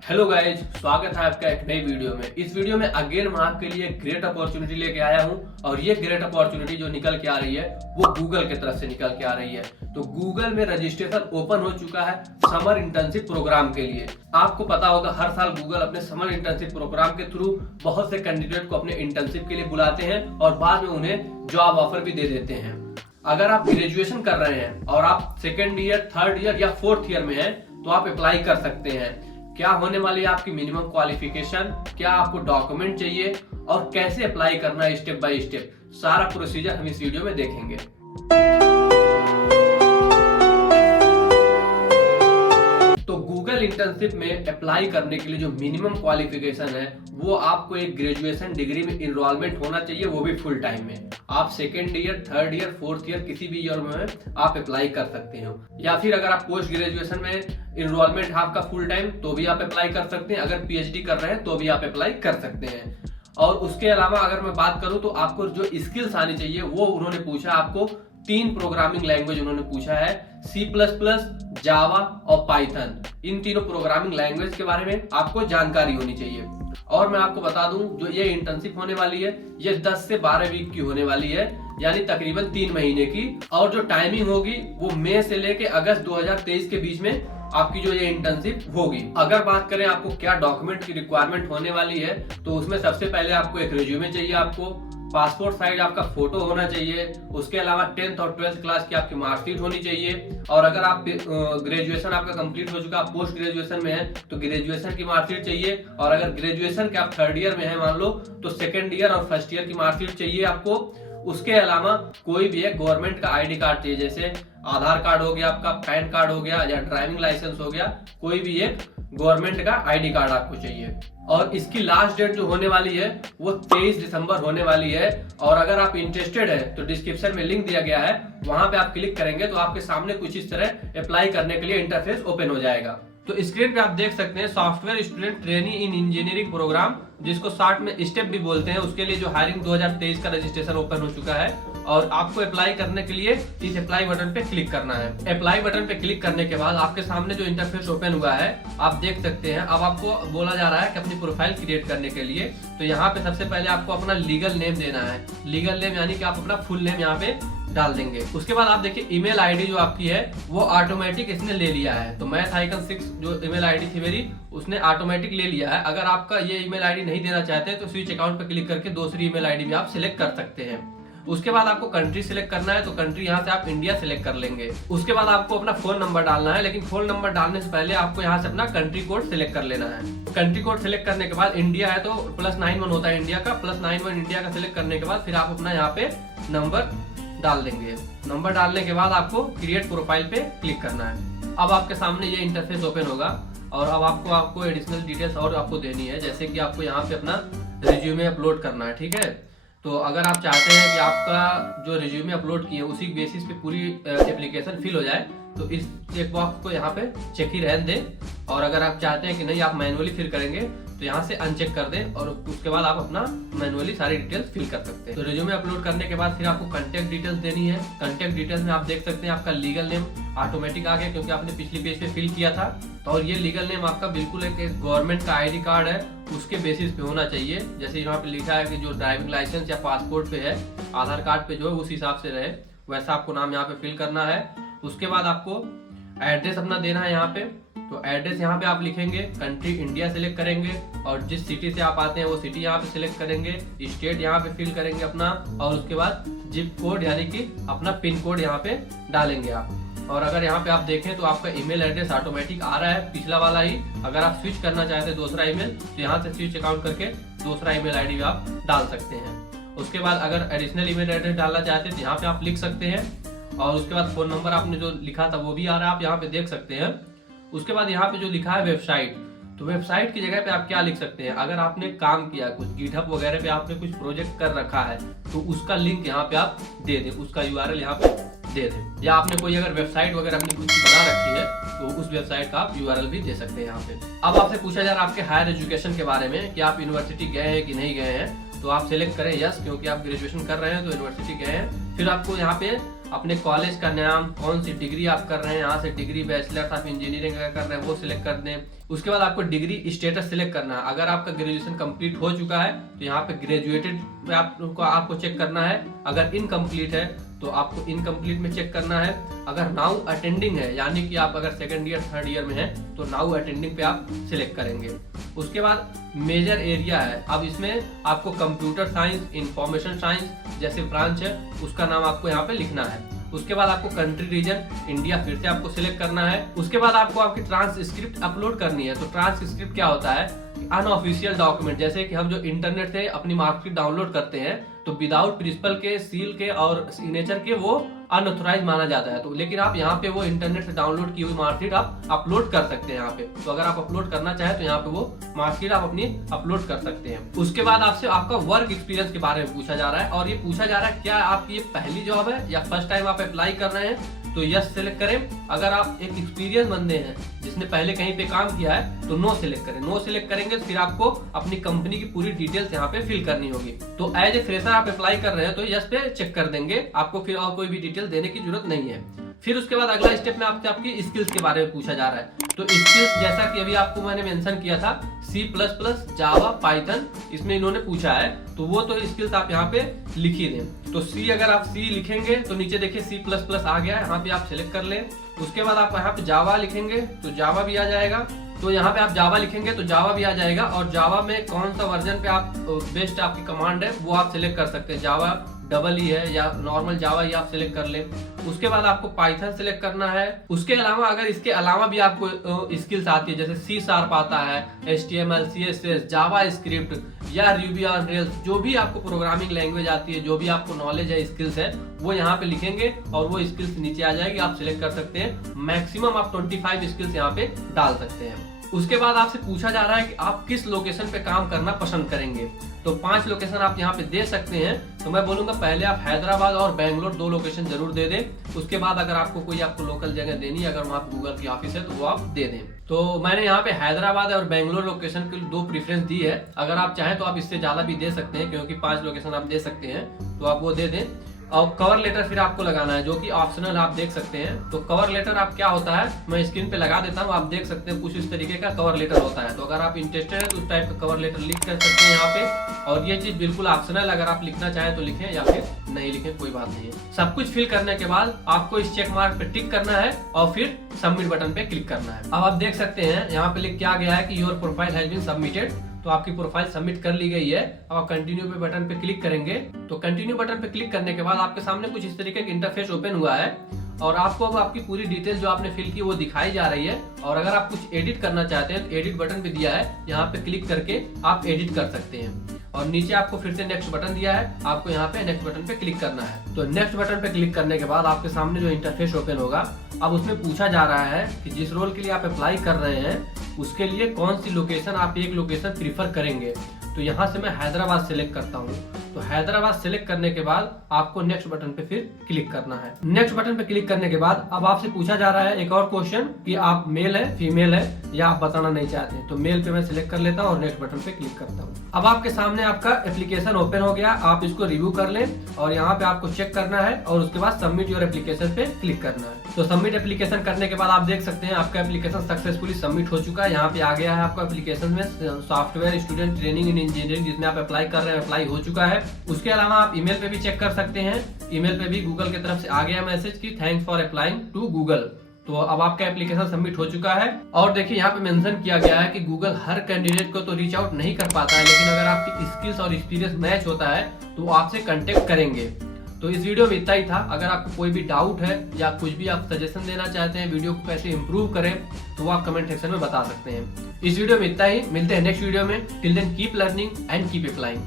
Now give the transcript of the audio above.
Hello guys, स्वागत है आपका एक नई वीडियो में। इस वीडियो में अगेन मैं आपके लिए ग्रेट अपॉर्चुनिटी लेके आया हूं और ये ग्रेट अपॉर्चुनिटी जो निकल के आ रही है वो गूगल की तरफ से निकल के आ रही है। तो गूगल में रजिस्ट्रेशन ओपन हो चुका है समर इंटर्नशिप प्रोग्राम के लिए। आपको पता होगा हर साल गूगल अपने समर इंटर्नशिप प्रोग्राम के थ्रू बहुत से कैंडिडेट को अपने इंटर्नशिप के लिए बुलाते हैं और बाद में उन्हें जॉब ऑफर भी दे देते हैं। अगर आप ग्रेजुएशन कर रहे हैं और आप सेकेंड ईयर, थर्ड ईयर या फोर्थ ईयर में हैं तो आप अप्लाई कर सकते हैं। क्या होने वाली है आपकी मिनिमम क्वालिफिकेशन, क्या आपको डॉक्यूमेंट चाहिए और कैसे अप्लाई करना है स्टेप बाय स्टेप, सारा प्रोसीजर हम इस वीडियो में देखेंगे। तो गूगल इंटर्नशिप में अप्लाई करने के लिए जो मिनिमम क्वालिफिकेशन है वो आपको एक ग्रेजुएशन डिग्री में इनरोलमेंट होना चाहिए, वो भी फुल टाइम में। आप second year, third year, fourth year किसी भी ईयर में आप अप्लाई कर सकते हो, या फिर अगर आप पोस्ट ग्रेजुएशन में इनरोलमेंट है आपका फुल टाइम तो भी आप अप्लाई कर सकते हैं। अगर पीएचडी कर रहे हैं तो भी आप अप्लाई कर सकते हैं। और उसके अलावा अगर मैं बात करूं तो आपको जो स्किल्स आनी चाहिए वो उन्होंने पूछा, आपको 3 प्रोग्रामिंग लैंग्वेज उन्होंने पूछा है, C++, जावा और पाइथन। इन तीनों प्रोग्रामिंग लैंग्वेज के बारे में आपको जानकारी होनी चाहिए। और मैं आपको बता दूं जो ये इंटर्नशिप होने वाली है ये 10 से 12 वीक की होने वाली है, यानी तकरीबन 3 महीने की। और जो टाइमिंग होगी वो मई से लेके अगस्त 2023 के बीच में आपकी जो ये इंटर्नशिप होगी। अगर बात करें आपको क्या डॉक्यूमेंट की रिक्वायरमेंट होने वाली है तो उसमें सबसे पहले आपको एक रिज्यूमे चाहिए, आपको पासपोर्ट साइज आपका फोटो होना चाहिए। उसके अलावा 10th और 12th क्लास की आपकी मार्कशीट होनी चाहिए। और अगर आप ग्रेजुएशन आपका कंप्लीट हो चुका, आप पोस्ट ग्रेजुएशन में है तो ग्रेजुएशन की मार्कशीट चाहिए। और अगर ग्रेजुएशन के आप थर्ड ईयर में है मान लो तो सेकेंड ईयर और फर्स्ट ईयर की मार्कशीट चाहिए आपको। उसके अलावा कोई भी एक गवर्नमेंट का आईडी कार्ड चाहिए, जैसे आधार कार्ड हो गया, आपका पैन कार्ड हो गया या ड्राइविंग लाइसेंस हो गया, कोई भी एक गवर्नमेंट का आईडी कार्ड आपको चाहिए। और इसकी लास्ट डेट जो होने वाली है वो 23 दिसंबर होने वाली है। और अगर आप इंटरेस्टेड है तो डिस्क्रिप्शन में लिंक दिया गया है, वहां पे आप क्लिक करेंगे तो आपके सामने कुछ इस तरह अप्लाई करने के लिए इंटरफेस ओपन हो जाएगा। तो स्क्रीन पे आप देख सकते हैं software student trainee in engineering program, जिसको शॉर्ट में स्टेप भी बोलते हैं। उसके लिए जो हायरिंग 2023 का रजिस्ट्रेशन ओपन हो चुका है और आपको अप्लाई करने के लिए इस अप्लाई बटन पे क्लिक करना है। अप्लाई बटन पे क्लिक करने के बाद आपके सामने जो इंटरफेस ओपन हुआ है आप देख सकते हैं। अब आपको बोला जा रहा है कि अपनी प्रोफाइल क्रिएट करने के लिए तो यहाँ पे सबसे पहले आपको अपना लीगल नेम देना है। लीगल नेम यानी कि आप अपना फुल नेम यहाँ पे डाल देंगे। उसके बाद आप देखिए ईमेल आईडी जो आपकी है वो ऑटोमेटिक इसने ले लिया है। तो math-6 जो ईमेल आईडी थी मेरी उसने ऑटोमेटिक ले लिया है। अगर आपका ये ईमेल आईडी नहीं देना चाहते तो स्विच अकाउंट पर क्लिक करके दूसरी ईमेल आईडी भी आप सिलेक्ट कर सकते हैं। उसके बाद आपको कंट्री सिलेक्ट करना है तो कंट्री यहाँ से आप इंडिया सिलेक्ट कर लेंगे। उसके बाद आपको अपना फोन नंबर डालना है, लेकिन फोन नंबर डालने से पहले आपको यहाँ से अपना कंट्री कोड सिलेक्ट कर लेना है। कंट्री कोड सिलेक्ट करने के बाद इंडिया है तो +91 होता है इंडिया का, +91 इंडिया का सिलेक्ट करने के बाद फिर आप अपना यहाँ पे नंबर डाल देंगे। नंबर डालने के बाद आपको क्रिएट प्रोफाइल पे क्लिक करना है। अब आपके सामने ये इंटरफेस ओपन होगा और अब आपको एडिशनल डिटेल्स और आपको देनी है, जैसे कि आपको यहाँ पे अपना रिज्यूमे अपलोड करना है, ठीक है। तो अगर आप चाहते हैं कि आपका जो रिज्यूमे अपलोड किए उसी बेसिस पे पूरी एप्लीकेशन फिल हो जाए तो इस चेक बॉक्स को यहाँ पे चेक ही रहने दें। और अगर आप चाहते हैं कि नहीं आप मैनुअली फिल करेंगे तो यहाँ से अनचेक कर दें और उसके बाद आप अपना मैनुअली सारी डिटेल्स फिल कर सकते हैं। तो रिज्यूमे अपलोड करने के बाद फिर आपको कांटेक्ट डिटेल्स देनी है। कांटेक्ट डिटेल्स में आप देख सकते हैं आपका लीगल नेम ऑटोमेटिक आ गया क्योंकि आपने पिछली पेज पे फिल किया था। तो और ये लीगल नेम आपका बिल्कुल एक गवर्नमेंट का आईडी कार्ड है उसके बेसिस पे होना चाहिए। जैसे यहाँ पे लिखा है कि जो ड्राइविंग लाइसेंस या पासपोर्ट पे है, आधार कार्ड पे जो है उस हिसाब से रहे वैसा आपको नाम यहाँ पे फिल करना है। उसके बाद आपको एड्रेस अपना देना है यहाँ पे। तो एड्रेस यहाँ पे आप लिखेंगे, कंट्री इंडिया सिलेक्ट करेंगे और जिस सिटी से आप आते हैं वो सिटी यहाँ पे सिलेक्ट करेंगे, स्टेट यहाँ पे फिल करेंगे अपना और उसके बाद जिप कोड यानी कि अपना पिन कोड यहाँ पे डालेंगे आप। और अगर यहाँ पे आप देखें तो आपका ईमेल एड्रेस ऑटोमेटिक आ रहा है पिछला वाला ही। अगर आप स्विच करना चाहते हैं दूसरा ईमेल तो यहाँ से स्विच अकाउंट करके दूसरा ईमेल आईडी भी आप डाल सकते हैं। उसके बाद अगर एडिशनल ईमेल एड्रेस डालना चाहते हैं तो यहाँ पे आप लिख सकते हैं। और उसके बाद फोन नंबर आपने जो लिखा था वो भी आ रहा है, आप यहाँ पे देख सकते हैं। उसके बाद यहाँ पे जो लिखा है वेबसाइट, तो वेबसाइट की जगह पे आप क्या लिख सकते हैं, अगर आपने काम किया कुछ गिटहब वगैरह पे आपने कुछ प्रोजेक्ट कर रखा है तो उसका लिंक यहाँ पे आप दे दें, उसका URL यहाँ पे दे दें। या आपने कोई अगर वेबसाइट वगैरह अपनी खुद की बना रखी है तो उस वेबसाइट का आप URL भी दे सकते हैं यहाँ पे। अब आपसे पूछा जा रहा है आपके हायर एजुकेशन के बारे में कि आप यूनिवर्सिटी गए हैं कि नहीं गए हैं। तो आप सिलेक्ट करें यस, क्योंकि आप ग्रेजुएशन कर रहे हैं तो यूनिवर्सिटी गए हैं। फिर आपको यहाँ पे अपने कॉलेज का नाम, कौन सी डिग्री आप कर रहे हैं, यहाँ से डिग्री बैचलर ऑफ इंजीनियरिंग कर रहे हैं वो सिलेक्ट कर दें। उसके बाद आपको डिग्री स्टेटस सिलेक्ट करना है। अगर आपका ग्रेजुएशन कंप्लीट हो चुका है तो यहाँ पे ग्रेजुएटेड पे आपको चेक करना है। अगर इनकम्प्लीट है तो आपको इनकम्प्लीट में चेक करना है। अगर नाउ अटेंडिंग है, यानी कि आप अगर सेकंड ईयर थर्ड ईयर में हैं तो नाउ अटेंडिंग पे आप सिलेक्ट करेंगे। उसके बाद मेजर एरिया है। अब इसमें आपको कंप्यूटर साइंस, इंफॉर्मेशन साइंस जैसे ब्रांच है उसका नाम आपको यहाँ पे लिखना है। उसके बाद आपको कंट्री रीजन इंडिया फिर से आपको सिलेक्ट करना है। उसके बाद आपको आपकी ट्रांसक्रिप्ट अपलोड करनी है। तो ट्रांसक्रिप्ट क्या होता है, अनऑफिशियल डॉक्यूमेंट, जैसे कि हम जो इंटरनेट से अपनी मार्कशीट डाउनलोड करते हैं तो विदाउट प्रिंसिपल के, सील के और सिग्नेचर के वो अनऑथोराइज माना जाता है। तो लेकिन आप यहाँ पे वो इंटरनेट से डाउनलोड की हुई मार्कशीट आप अपलोड कर सकते हैं यहाँ पे। तो अगर आप अपलोड करना चाहें तो यहाँ पे वो मार्कशीट आप अपनी अपलोड कर सकते हैं। उसके बाद आपसे आपका वर्क एक्सपीरियंस के बारे में पूछा जा रहा है, और ये पूछा जा रहा है क्या आपकी ये पहली जॉब है या फर्स्ट टाइम आप अप्लाई कर रहे हैं। तो यस सिलेक्ट करें। अगर आप एक एक्सपीरियंस बंदे हैं जिसने पहले कहीं पे काम किया है तो नो सिलेक्ट करें। नो सिलेक्ट करेंगे फिर आपको अपनी कंपनी की पूरी डिटेल्स यहाँ पे फिल करनी होगी। तो एज ए फ्रेशर आप अप्लाई कर रहे हैं तो यस पे चेक कर देंगे, आपको फिर और कोई भी डिटेल देने की जरूरत नहीं है। फिर उसके बाद अगला स्टेप में आपसे आपकी स्किल्स के बारे में पूछा जा रहा है। तो स्किल्स जैसा कि अभी आपको मैंने मेंशन किया था C++, जावा, पाइथन, इसमें इन्होंने पूछा है तो वो तो स्किल्स आप यहाँ पे लिख ही दें। तो C अगर आप C लिखेंगे तो नीचे देखिए C++ आ गया है, यहाँ पे आप सिलेक्ट कर लें। उसके बाद आप यहाँ पे जावा लिखेंगे तो जावा भी आ जाएगा। तो यहाँ पे आप जावा लिखेंगे तो जावा भी आ जाएगा। और जावा में कौन सा वर्जन पे आप बेस्ट आपकी कमांड है वो आप सिलेक्ट कर सकते हैं। जावा डबल ई है या नॉर्मल जावा ही आप सिलेक्ट कर लें। उसके बाद आपको पाइथन सिलेक्ट करना है। उसके अलावा अगर इसके अलावा भी आपको स्किल्स आती है जैसे C# आता है, HTML, CSS, जावा स्क्रिप्ट या रूबी ऑन रेल्स, जो भी आपको प्रोग्रामिंग लैंग्वेज आती है, जो भी आपको नॉलेज है, स्किल्स है, वो यहाँ पे लिखेंगे और वो स्किल्स नीचे आ जाएगी, आप सिलेक्ट कर सकते हैं। मैक्सिमम आप 25 स्किल्स यहाँ पे डाल सकते हैं। उसके बाद आपसे पूछा जा रहा है कि आप किस लोकेशन पे काम करना पसंद करेंगे। तो 5 लोकेशन आप यहाँ पे दे सकते हैं। तो मैं बोलूंगा पहले आप हैदराबाद और बेंगलोर 2 लोकेशन जरूर दे दें। उसके बाद अगर आपको कोई आपको लोकल जगह देनी है, अगर वहाँ पे गूगल की ऑफिस है तो वो आप दे दें। तो मैंने यहाँ पे हैदराबाद और बेंगलोर लोकेशन के 2 प्रेफरेंस दी है। अगर आप चाहें तो आप इससे ज्यादा भी दे सकते हैं, क्योंकि 5 लोकेशन आप दे सकते हैं तो आप वो दे दें। और कवर लेटर फिर आपको लगाना है, जो कि ऑप्शनल आप देख सकते हैं। तो कवर लेटर आप क्या होता है मैं स्क्रीन पे लगा देता हूँ, आप देख सकते हैं कुछ इस तरीके का कवर लेटर होता है। तो अगर आप इंटरेस्टेड है तो उस टाइप का कवर लेटर लिख कर सकते हैं यहाँ पे। और ये चीज बिल्कुल ऑप्शनल, अगर आप लिखना चाहें तो लिखें या फिर नहीं लिखें, कोई बात नहीं है। सब कुछ फिल करने के बाद आपको इस चेक मार्क पे टिक करना है और फिर सबमिट बटन पे क्लिक करना है। अब आप देख सकते हैं यहाँ पे लिख क्या गया है कि your profile has been submitted. तो आपकी प्रोफाइल सबमिट कर ली गई है। अब आप कंटिन्यू पे बटन पे क्लिक करेंगे। तो कंटिन्यू बटन पे क्लिक करने के बाद आपके सामने कुछ इस तरीके का इंटरफेस ओपन हुआ है और आपको अब आपकी पूरी डिटेल जो आपने फिल की वो दिखाई जा रही है। और अगर आप कुछ एडिट करना चाहते हैं तो एडिट बटन पे दिया है, यहाँ पे क्लिक करके आप एडिट कर सकते हैं। और नीचे आपको फिर से नेक्स्ट बटन दिया है, आपको यहाँ पे नेक्स्ट बटन पे क्लिक करना है। तो नेक्स्ट बटन पे क्लिक करने के बाद आपके सामने जो इंटरफेस ओपन होगा, अब उसमें पूछा जा रहा है कि जिस रोल के लिए आप अप्लाई कर रहे हैं उसके लिए कौन सी लोकेशन, आप एक लोकेशन प्रीफर करेंगे। तो यहाँ से मैं हैदराबाद सिलेक्ट करता हूँ। तो हैदराबाद सिलेक्ट करने के बाद आपको नेक्स्ट बटन पे फिर क्लिक करना है। नेक्स्ट बटन पे क्लिक करने के बाद अब आपसे पूछा जा रहा है एक और क्वेश्चन कि आप मेल है, फीमेल है या आप बताना नहीं चाहते। तो मेल पे मैं सिलेक्ट कर लेता हूँ और नेक्स्ट बटन पे क्लिक करता हूँ। अब आपके सामने आपका एप्लीकेशन ओपन हो गया, आप इसको रिव्यू कर लें और यहाँ पे आपको चेक करना है और उसके बाद सबमिट योर एप्लीकेशन पे क्लिक करना है। तो सबमिट एप्लीकेशन करने के बाद आप देख सकते हैं आपका एप्लीकेशन सक्सेसफुली सबमिट हो चुका है। यहाँ पे आ गया है आपका एप्लीकेशन में software student training in engineering, जिसमें आप अप्लाई कर रहे हैं अप्लाई हो चुका है। उसके अलावा आप ईमेल पे भी चेक कर सकते हैं। ईमेल पे भी गूगल की तरफ से आ गया मैसेज कि thanks for applying to Google. तो अब आपका एप्लीकेशन सबमिट हो चुका है। और देखिए यहाँ पे मेंशन किया गया है कि गूगल हर कैंडिडेट को तो रीच आउट नहीं कर पाता है, लेकिन अगर आपकी स्किल्स और एक्सपीरियंस मैच होता है तो वो आपसे कांटेक्ट करेंगे। तो इस वीडियो में इतना ही था। अगर आपको कोई भी डाउट है या कुछ भी आप सजेशन देना चाहते हैं वीडियो को कैसे इंप्रूव करें तो वो आप कमेंट सेक्शन में बता सकते हैं। इस वीडियो में इतना ही, मिलते हैं नेक्स्ट वीडियो में। Till then keep learning and keep applying.